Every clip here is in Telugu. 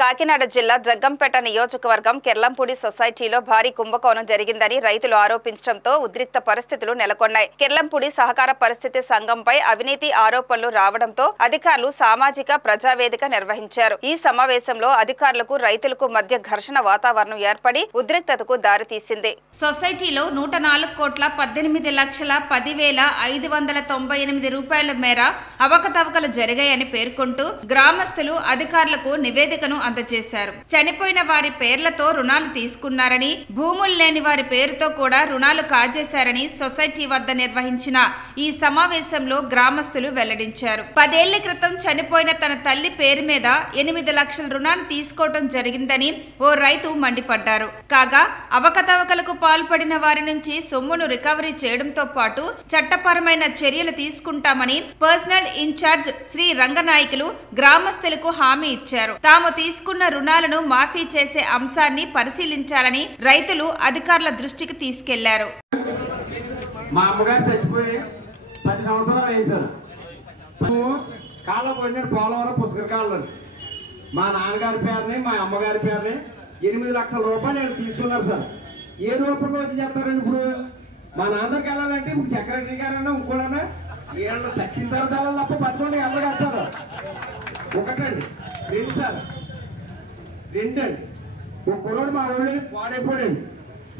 కాకినాడ జిల్లా జగ్గంపేట నియోజకవర్గం కెర్లంపూడి సొసైటీలో భారీ కుంభకోణం జరిగిందని రైతులు ఆరోపించడంతో ఉద్రిక్త పరిస్థితులు నెలకొన్నాయి. కెర్లంపూడి సహకార పరిస్థితి సంఘంపై అవినీతి ఆరోపణలు రావడంతో అధికారులు సామాజిక ప్రజావేదిక నిర్వహించారు. ఈ సమావేశంలో అధికారులకు రైతులకు మధ్య ఘర్షణ వాతావరణం ఏర్పడి ఉద్రిక్తతకు దారితీసింది. సొసైటీలో 104,18,10,598 రూపాయల మేర అవకతవకలు జరిగాయని పేర్కొంటూ గ్రామస్తులు అధికారులకు నివేదికను అందజేశారు. చనిపోయిన వారి పేర్లతో రుణాలు తీసుకున్నారని, భూములు లేని వారి పేరుతో కూడా రుణాలు కాజేశారని సొసైటీ వద్ద నిర్వహించిన ఈ సమావేశంలో గ్రామస్తులు వెల్లడించారు. 10 ఏళ్ల క్రితం చనిపోయిన తన తల్లి పేరు మీద 8 లక్షల రుణాలు తీసుకోవడం జరిగిందని ఓ రైతు మండిపడ్డారు. కాగా అవకతవకలకు పాల్పడిన వారి నుంచి సొమ్మును రికవరీ చేయడంతో పాటు చట్టపరమైన చర్యలు తీసుకుంటామని పర్సనల్ ఇన్ఛార్జ్ శ్రీ రంగనాయకులు గ్రామస్తులకు హామీ ఇచ్చారు. తాము తీసుకున్న రుణాలను మాఫీ చేసే అంశాన్ని పరిశీలించాలని రైతులు అధికారుల దృష్టికి తీసుకెళ్లారు. మా అమ్మగారు చచ్చిపోయి 10 సంవత్సరాలు అయింది సార్. కాలం పోయినాడు పోలవరం పుష్కర కాలం. మా నాన్నగారి పేరుని మా అమ్మగారి పేరుని 8 లక్షల రూపాయలు వీళ్ళు తీసుకున్నారు సార్. ఏ రూపంలో వచ్చి చెప్తారండి? ఇప్పుడు మా నాన్నకి వెళ్ళాలంటే ఇప్పుడు సెక్రటరీ గారన్నా ఇంకోడన్నా వీళ్ళు చచ్చిన తర్వాత వెళ్ళాలి తప్ప పట్టుకోండి వెళ్ళగాలి సార్. ఒకటండి. 2 సార్. 2 అండి. ఒక కుర్రోడు మా ఊళ్ళని పాడైపోయాడండి.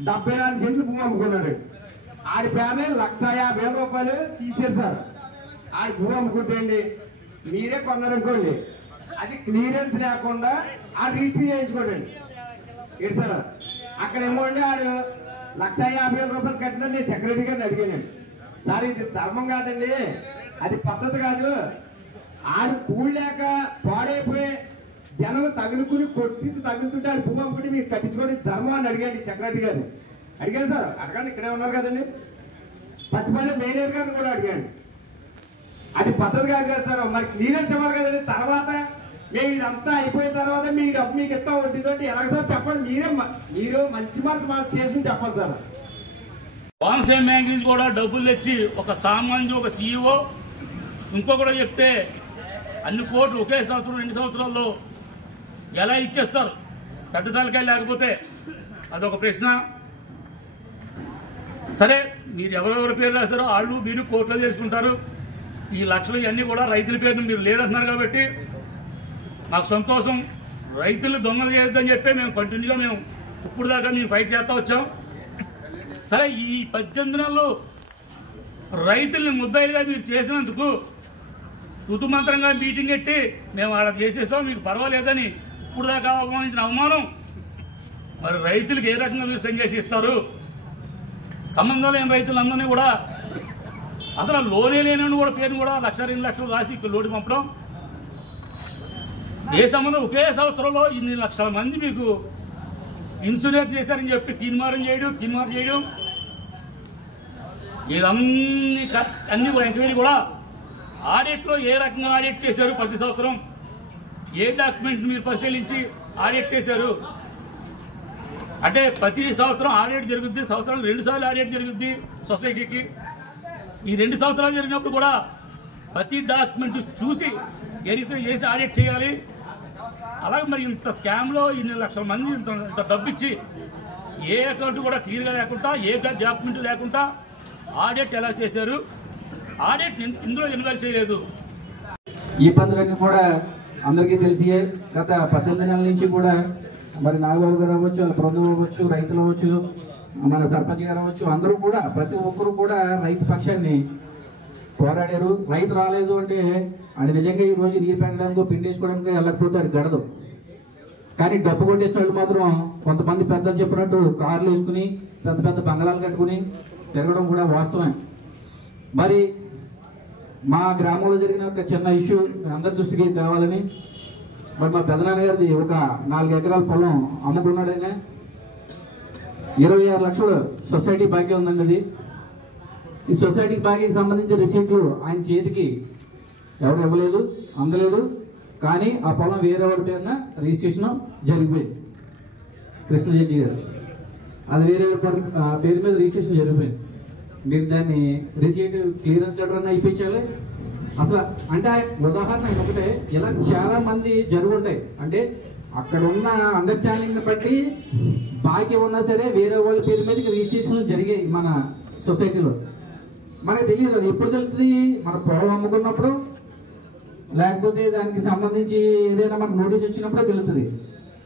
74 సెంట్లు భూమి అమ్ముకున్నాడు. ఆడి పేరుని 1,50,000 రూపాయలు తీసారు సార్. ఆడి భూమి అమ్ముకుంటేండి మీరే కొన్నారనుకోండి, అది క్లియరెన్స్ లేకుండా ఆ రిజిస్ట్రీ చేయించుకోండి. ఏంటి సార్ అక్కడ ఏమోండి ఆడు 1,50,000 రూపాయలు కట్టిందని నేను సెక్రటరీ గారిని అడిగానండి. సార్ ఇది ధర్మం కాదండి, అది పద్ధతి కాదు. ఆడు కూలి లేక పాడైపోయి జనం తగులుకుని తగులుతుంటే ఆడు భూమి అమ్ముకుంటే మీరు కట్టించుకొని ధర్మం అని అడిగాండి సెక్రటరీ గారిని. అడిగాను సార్. అడగండి, ఇక్కడే ఉన్నారు కదండి. పత్తిపల్లి మేనేజర్ గారిని కూడా అడిగాను. అది పద్ధతి కాదు కదా సార్. మరి క్లియరెన్స్ ఇవ్వాలి కదండి. తర్వాత మేము ఇదంతా అయిపోయిన తర్వాత మీ డబ్బు మీకు ఇస్తాం వడ్డీతో ఎలాగ సార్ చెప్పండి. మీరు మంచి మనసు మాకు చేసుకుని చెప్పాలి సార్. కోనసీమ బ్యాంక్ నుంచి కూడా డబ్బులు తెచ్చి ఒక సామాన్యుడు, ఒక సీఈఓ ఇంకొకటి చెప్తే అన్ని కోట్లు ఒకే సంవత్సరం 2 సంవత్సరాల్లో ఎలా ఇచ్చేస్తారు? పెద్ద తలకాయ లేకపోతే అదొక ప్రశ్న. సరే, మీరు ఎవరెవరి పేరు రాస్తారో వాళ్ళు మీరు కోట్లు చేసుకుంటారు. ఈ లక్షలు ఇవన్నీ కూడా రైతుల పేరు మీరు లేదంటున్నారు కాబట్టి మాకు సంతోషం. రైతులు దొంగ చేయొద్దని చెప్పి మేము కంటిన్యూగా ఇప్పుడు దాకా మేము ఫైట్ చేస్తూ వచ్చాం. సరే, ఈ 18 నెలలు రైతుల్ని ముద్దాయిలుగా మీరు చేసినందుకు తుతుమంత్రంగా మీటింగ్ పెట్టి మేము అలా చేసేసాం, మీకు పర్వాలేదని ఇప్పుడు దాకా అవమానించిన అవమానం మరి రైతులకు ఏ రకంగా మీరు సంజేసి ఇస్తారు? సంబంధం లేని రైతులందరినీ కూడా అసలు లోనే లేని కూడా పేరుని కూడా 1,02 లక్షలు రాసి ఇక్కడ లోటు పంపడం ఏ సంబంధం? ఒకే సంవత్సరంలో 8 లక్షల మంది మీకు ఇన్సూరెన్స్ చేశారని చెప్పి తీర్మానం చేయడం అన్ని కూడా ఎంక్వైరీ కూడా ఆడిట్లో ఏ రకంగా ఆడిట్ చేశారు? ప్రతి సంవత్సరం ఏ డాక్యుమెంట్ మీరు పరిశీలించి ఆడిట్ చేశారు? అంటే ప్రతి సంవత్సరం ఆడిట్ జరుగుద్ది, సంవత్సరం 2 సార్లు ఆడిట్ జరుగుద్ది సొసైటీకి. ఈ 2 సంవత్సరాలు జరిగినప్పుడు కూడా ప్రతి డాక్యుమెంట్ చూసి వెరిఫై చేసి ఆడిట్ చేయాలి. అలాగే మరి ఇంత స్కామ్లో 8 లక్షల మంది ఇంత డబ్బు ఇచ్చి ఏ అకౌంట్ కూడా క్లియర్గా లేకుండా, ఏ డాక్యుమెంట్ లేకుండా ఆడిట్ ఎలా చేశారు? ఆడిట్ ఇందులో ఇన్వాల్వ్ చేయలేదు. ఈ ఇబ్బందులన్నీ కూడా అందరికీ తెలిసి గత 18 నెలల నుంచి కూడా మరి నాగబాబు గారు అవ్వచ్చు, బృందం అవ్వచ్చు, రైతులు అవ్వచ్చు, మన సర్పంచ్ గారు అవ్వచ్చు, అందరూ కూడా ప్రతి ఒక్కరు కూడా రైతు పక్షాన్ని పోరాడారు. రైతు రాలేదు అంటే అది నిజంగా ఈ రోజు నీరు పెట్టడానికో పిండేసుకోవడానికి వెళ్ళకపోతే అది గడదు. కానీ డబ్బు కొట్టేసిన వాళ్ళు మాత్రం కొంతమంది పెద్దలు చెప్పినట్టు కార్లు వేసుకుని పెద్ద పెద్ద బంగళాలు కట్టుకుని తిరగడం కూడా వాస్తవమే. మరి మా గ్రామంలో జరిగిన ఒక చిన్న ఇష్యూ అందరి దృష్టికి తేవాలని మరి మా పెదనాన్న గారిది ఒక 4 ఎకరాల పొలం అమ్ముకున్నాడైనా 26 లక్షలు సొసైటీ బాకీ ఉందండి. అది ఈ సొసైటీకి బాకీకి సంబంధించిన రిసీట్లు ఆయన చేతికి ఎవరు ఇవ్వలేదు, అందలేదు. కానీ ఆ పొలం వేరే వాడి పేరున రిజిస్ట్రేషన్ జరిగిపోయింది. కృష్ణజెడ్డి గారు అది వేరే పేరు మీద రిజిస్ట్రేషన్ జరిగిపోయింది. మీరు దాన్ని రిసీట్ క్లియరెన్స్ లెటర్ అన్న ఇప్పించాలి. అసలు అంటే ఉదాహరణ ఒకటే, ఇలా చాలా మంది జరుగుంటాయి. అంటే అక్కడ ఉన్న అండర్స్టాండింగ్ బట్టి బాకీ ఉన్నా సరే వేరే వాళ్ళ పేరు మీదకి రిజిస్ట్రేషన్లు జరిగాయి మన సొసైటీలో. మనకు తెలియదు, అది ఎప్పుడు తెలుస్తుంది? మన పొలం అమ్ముకున్నప్పుడు, లేకపోతే దానికి సంబంధించి ఏదైనా మనకు నోటీస్ వచ్చినప్పుడే తెలుస్తుంది.